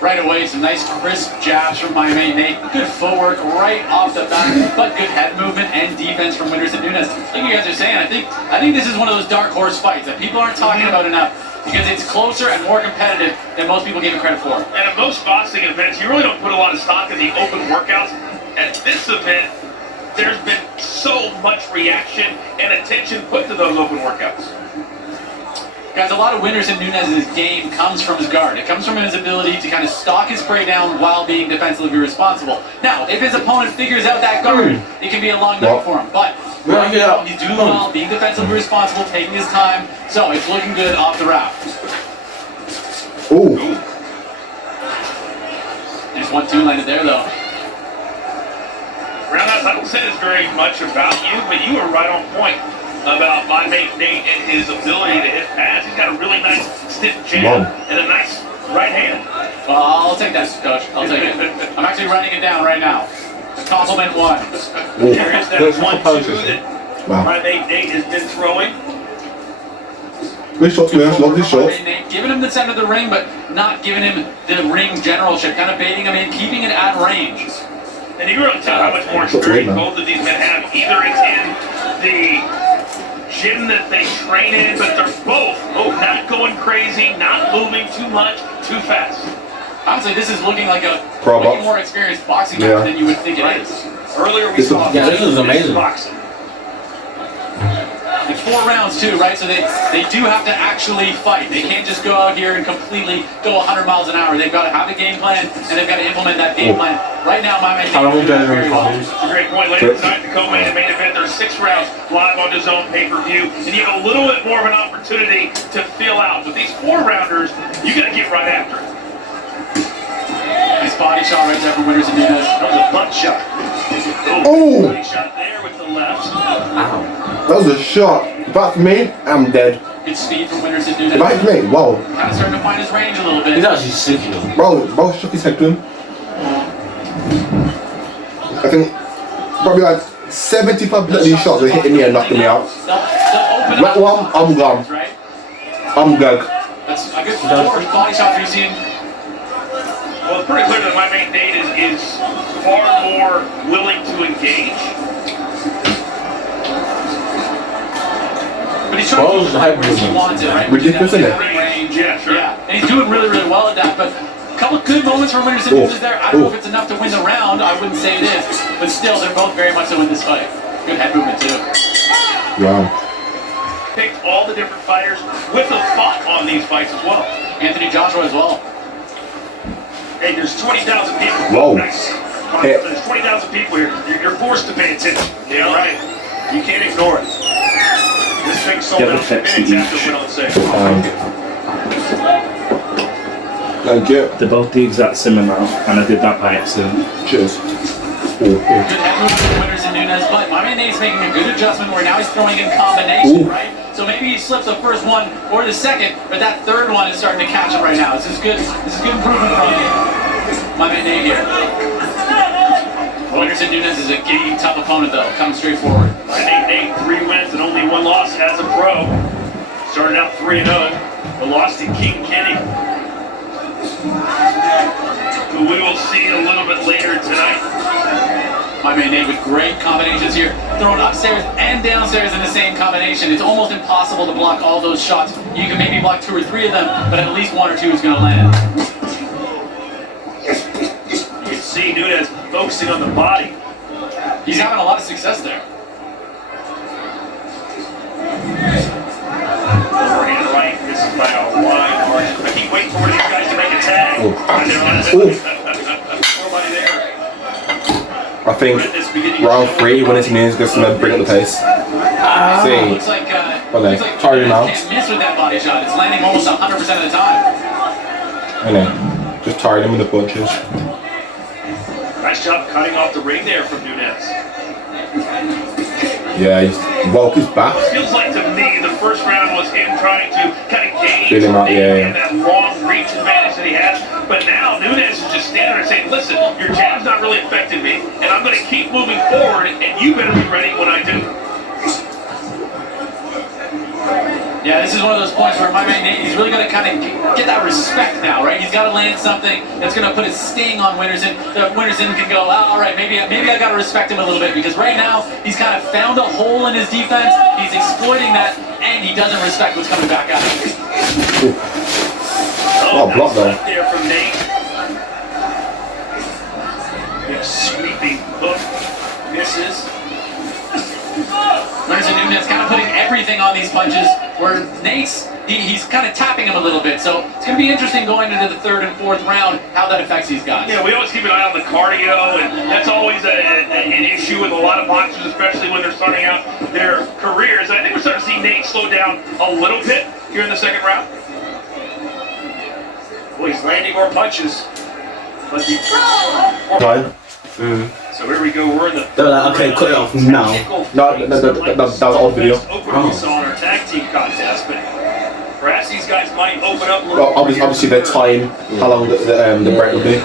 right away. Some nice crisp jabs from mymatenate. Good footwork right off the bat, but good head movement and defense from Whindersson Nunes. Like you guys are saying, I think this is one of those dark horse fights that people aren't talking about enough because it's closer and more competitive than most people give it credit for. And at most boxing events, you really don't put a lot of stock in the open workouts. At this event, there's been so much reaction and attention put to those open workouts. Guys, a lot of Whindersson Nunes' game comes from his guard. It comes from his ability to kind of stalk his prey down while being defensively responsible. Now, if his opponent figures out that guard, it can be a long night for him. But right now, he's doing well, being defensively responsible, taking his time. So it's looking good off the wrap. Ooh. There's 1-2 landed there, though. Roundhouse, I don't say this very much about you, but you were right on point about mymatenate and his ability to hit pads. He's got a really nice stiff jab and a nice right hand. Well, I'll take that, Coach. I'll take it. I'm actually writing it down right now. Compliment one. There's that 1-2 that mymatenate has been throwing. Good shots, man. Lovely shots. Giving him the center of the ring, but not giving him the ring generalship. Kind of baiting him in, keeping it at range. And you can really tell how much more experience both of these men have. Either it's in the gym that they train in, but they're both not going crazy, not moving too much, too fast. Honestly, this is looking like a way more experienced boxing match than you would think it is. Earlier we saw this is amazing. Boxing. It's 4 rounds too, right? So they do have to actually fight. They can't just go out here and completely go 100 miles an hour. They've got to have a game plan, and they've got to implement that game plan. Right now, mymatenate is doing very well. It's a great point. Later tonight, the co-main and main event, there's 6 rounds live on DAZN pay-per-view, and you have a little bit more of an opportunity to fill out. With these 4-rounders, you got to get right after it. Nice body shot right there from Whindersson Nunes. That was a butt shot. Oh! Body shot there with the left. Wow. That was a shot. If that's me, I'm dead. Good speed from Whindersson Nunes. If that's me, wow. Kind of starting to find his range a little bit. He's actually sick, you know. Bro shook his head to him. I think probably like 75% of these shots are hitting me and knocking me out. That one, I'm gone. I'm dead. That's a good fourth body shot we've seen. Well, it's pretty clear that mymatenate is far more willing to engage. But he's trying to keep it where he wants it, right? Ridiculous, isn't it? Range, yeah, sure. Yeah, and he's doing really, really well at that. But a couple of good moments for Whindersson Nunes there. I don't know if it's enough to win the round. I wouldn't say it is. But still, they're both very much so in this fight. Good head movement, too. Wow. Picked all the different fighters with a thought on these fights as well. Anthony Joshua as well. Hey, there's 20,000 people. Whoa. Nice. There's 20,000 people here. You're forced to pay attention. You know, right? You can't ignore it. This thing sold out 10 minutes after it went on sale. Thank you. They're both the exact same amount, and I did that by accident. Cheers. Good head movement from Whindersson Nunes, but mymatenate's making a good adjustment where now he's throwing in combination, right? So maybe he slips the first one or the second, but that third one is starting to catch him right now. This is good improvement from mymatenate here. Whindersson Nunes is a game tough opponent though, coming straight forward. mymatenate, 3 wins and only 1 loss as a pro. Started out 3-0, but lost to King Kenny, who we will see a little bit later tonight. mymatenate with great combinations here, throwing upstairs and downstairs in the same combination. It's almost impossible to block all those shots. You can maybe block 2 or 3 of them, but at least 1 or 2 is going to land. You can see Nunes focusing on the body. He's having a lot of success there. Overhand right, this is by a wide margin. I keep waiting for one of these guys to make a tag. Nobody there. I think round 3 when it's Nunes goes to bring up the pace. See. Looks like Target him out. can't miss with that body shot. It's landing almost 100% of the time. I know. Just target him with the punches. Nice job cutting off the ring there from Nunes. Yeah, he's woke his back. Feels like to me the first round was him trying to kind of gauge Feel him out, yeah. that long reach advantage that he has. But now Nunes is just standing there saying, listen, your jab's not really affecting me, and I'm going to keep moving forward, and you better be ready when I do. Yeah, this is one of those points where mymatenate, he's really got to kind of get that respect now, right? He's got to land something that's going to put a sting on Whindersson. Whindersson can go, all right, maybe I got to respect him a little bit, because right now he's kind of found a hole in his defense. He's exploiting that, and he doesn't respect what's coming back at him. Oh, block though. There from Nate. Big sweeping hook misses. Whindersson Nunes kind of putting everything on these punches, where Nate's, he's kind of tapping him a little bit. So it's going to be interesting going into the third and fourth round, how that affects these guys. Yeah, we always keep an eye on the cardio, and that's always an issue with a lot of boxers, especially when they're starting out their careers. I think we're starting to see Nate slow down a little bit here in the second round. Well, he's landing more punches. But Time. So here we go. We're in the They're like, okay, cut it off now. No, that was old video. We saw on our tag team contest, but perhaps these guys might open up a little. Well, obviously their time, how long the break will be.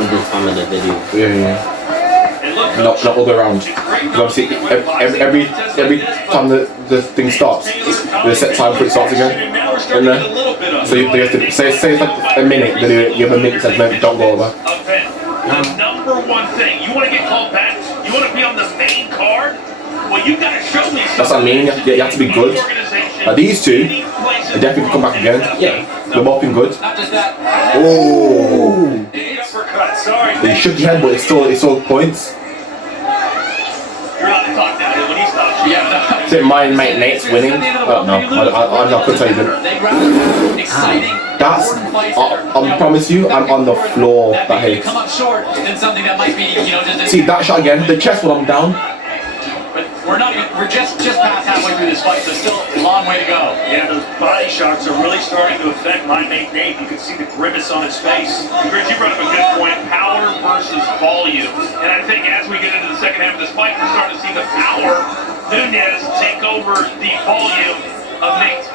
The time of the video. Yeah. Not all the way around. Because obviously every time the thing stops, there's a set time for it starts again. In there. So you have to say it's like a minute, then you have a minute segment, don't go over. The number one thing, you want to get called back, you want to be on the main card, well, you got to show me something. That's what I mean, you have to be good. These two, they definitely come back again. Yeah. They've both been good. Not just that. Oh! Uppercut, sorry. He shook your head, but it's still points. You're on the clock now, when he stops you. Yeah, Is it mymatenate's winning? No, I'm not going to tell you that. They'd rather have exciting, That's, important fights I promise you, I'm on the floor. That that hits. come up short than something that might be, just a, See that shot again? The chest while I'm down. but we're just past halfway through this fight, so still a long way to go. Yeah, those body shots are really starting to affect my mate Nate. You can see the grimace on his face. Chris, you brought up a good point, power versus volume. And I think as we get into the second half of this fight, we're starting to see the power Nunes take over the volume of Nate.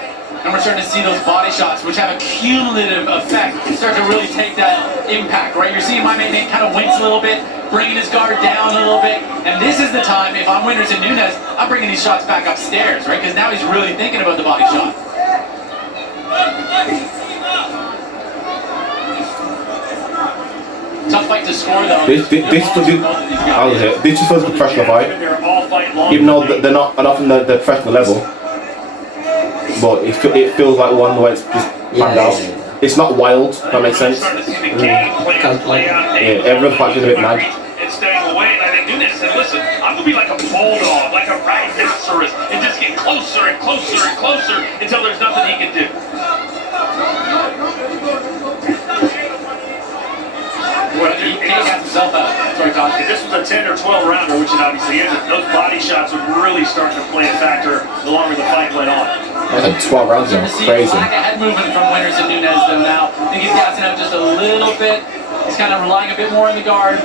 And we're starting to see those body shots, which have a cumulative effect, start to really take that impact, right? You're seeing mymatenate kind of wince a little bit, bringing his guard down a little bit, and this is the time, if I'm Whindersson Nunes, I'm bringing these shots back upstairs, right? Because now he's really thinking about the body shot. Tough fight to score, though. This just feels a professional fight. Even though they're not on the professional level. But it feels like one where it's just planned out. It's not wild, that makes sense. Yeah, everyone's fighting a bit mad. And staying away, and I think Nunes said, listen, I'm going to be like a bulldog, like a rhinoceros, and just get closer and closer and closer until there's nothing he can do. He has himself out. Sorry, Todd. If this was a 10 or 12 rounder, which it obviously isn't, those body shots would really start to play a factor the longer the fight went on. That's 12 rounds now, crazy. Lack of head movement from Whindersson Nunes though now. I think he's gassing out just a little bit. He's kind of relying a bit more on the guard.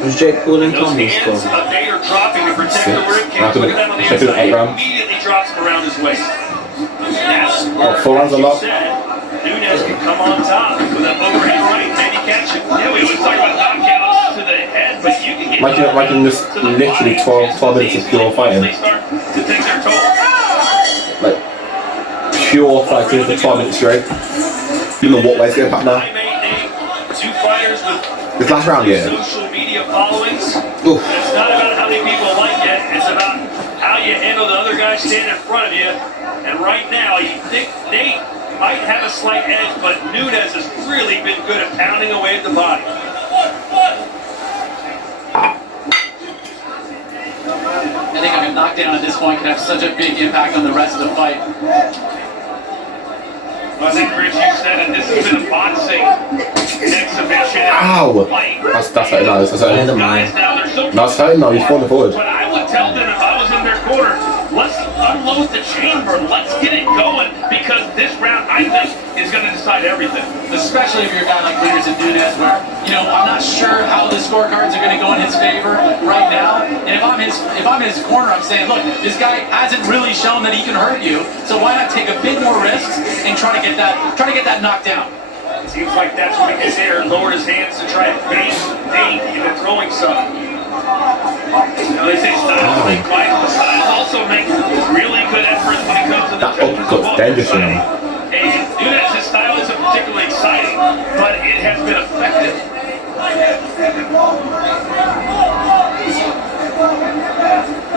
Was Jake Paul and Those Tommy's hands score? of Nate are dropping to protect the rib cage. Look at that on the Should I do inside. 8 rounds? He immediately drops them around his waist. That's where, 4 rounds a lot. Nunes can come on top with that overhand right, maybe catch it. Yeah, we always talk about knockouts to the head, but you can get Imagine this literally 12 minutes of pure fighting. They start to take their toll. Like, pure fighting for 12 minutes straight. You know what way's getting back now? Two fighters with This last round, yeah. social media followings. Oof. It's not about how many people like it, it's about how you handle the other guy standing in front of you. And right now, you think Nate might have a slight edge, but Nunes has really been good at pounding away at the body. I think a knockdown at this point can have such a big impact on the rest of the fight. I think, Rich, you said it. This has been a boxing exhibition. Ow! Fight. That's hurting now, that's hurting. Guys now, they're so That's hurting now, he's falling forward. But I would tell them if I was in their corner, let's unload the chamber, let's get it going, because this round, I think, is going to decide everything. Especially if you're a guy like Whindersson Nunes, where, I'm not sure how the scorecards are going to go in his favor right now. And if I'm his corner, I'm saying, look, this guy hasn't really shown that he can hurt you, so why not take a bit more risks and try to get that knocked down? Seems like that's what he did there. Lowered his hands to try and bait Nate into throwing something. They say styles make fights, but styles also make really good efforts when it comes to the That uppercut's dangerous, you know. And Nunes' style isn't particularly exciting, but it has been effective.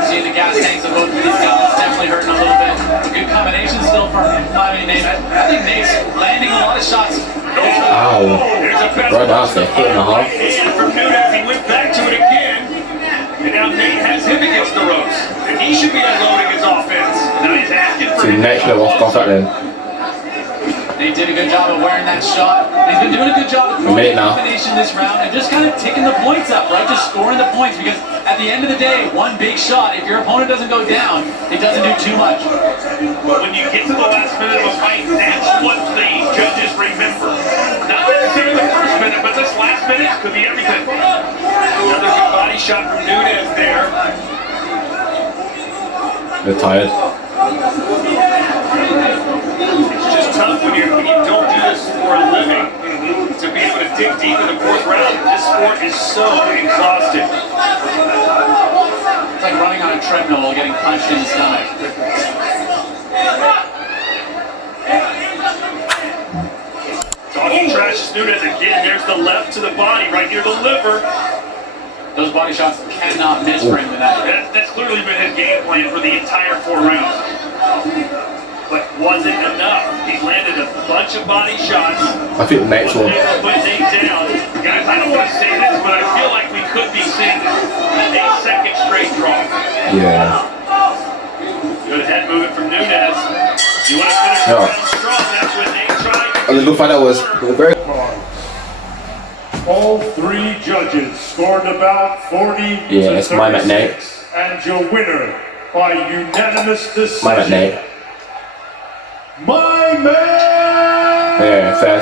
Seeing the gas tanks of both of these guys definitely hurting a little bit. A good combination still from Nate. I think Nate's landing a lot of shots. Ow. Right now, it's a hit and a half. And from Nunes, he went back to it again. And now Nate has him against the ropes. And he should be unloading his offense. Now he's asking for See, Nate should have lost that then. Nate did a good job of wearing that shot. He's been doing a good job of throwing combination this round and just kind of taking the points up, right? Just scoring the points because at the end of the day, one big shot, if your opponent doesn't go down, it doesn't do too much. But when you get to the last minute of a fight, that's what the judges remember. Not necessarily the first minute, but this last minute could be everything. Another good body shot from Nunes there. They're tired. It's just tough when you don't do this for a living to be able to dig deep in the fourth round. This sport is so exhausting. It's like running on a treadmill while getting punched in the stomach. Talking trash to Nunes again. There's the left to the body, right near the liver. Those body shots cannot miss for him with that. That's clearly been his game plan for the entire 4 rounds. But wasn't enough. He landed a bunch of body shots. I think Nate's one. Put Nate down. Guys, I don't want to say this, but I feel like we could be seeing a second straight draw. Yeah. Good head movement from Nunes. You want to finish the round strong? That's what Nate tried. And the good fight that was very. All 3 judges scored about 40 Yeah, it's to my matinate. 36. And your winner by unanimous decision. My matinate. My man. Yeah, fair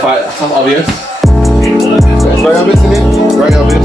fight. That's obvious. Very obvious, isn't it? Very obvious.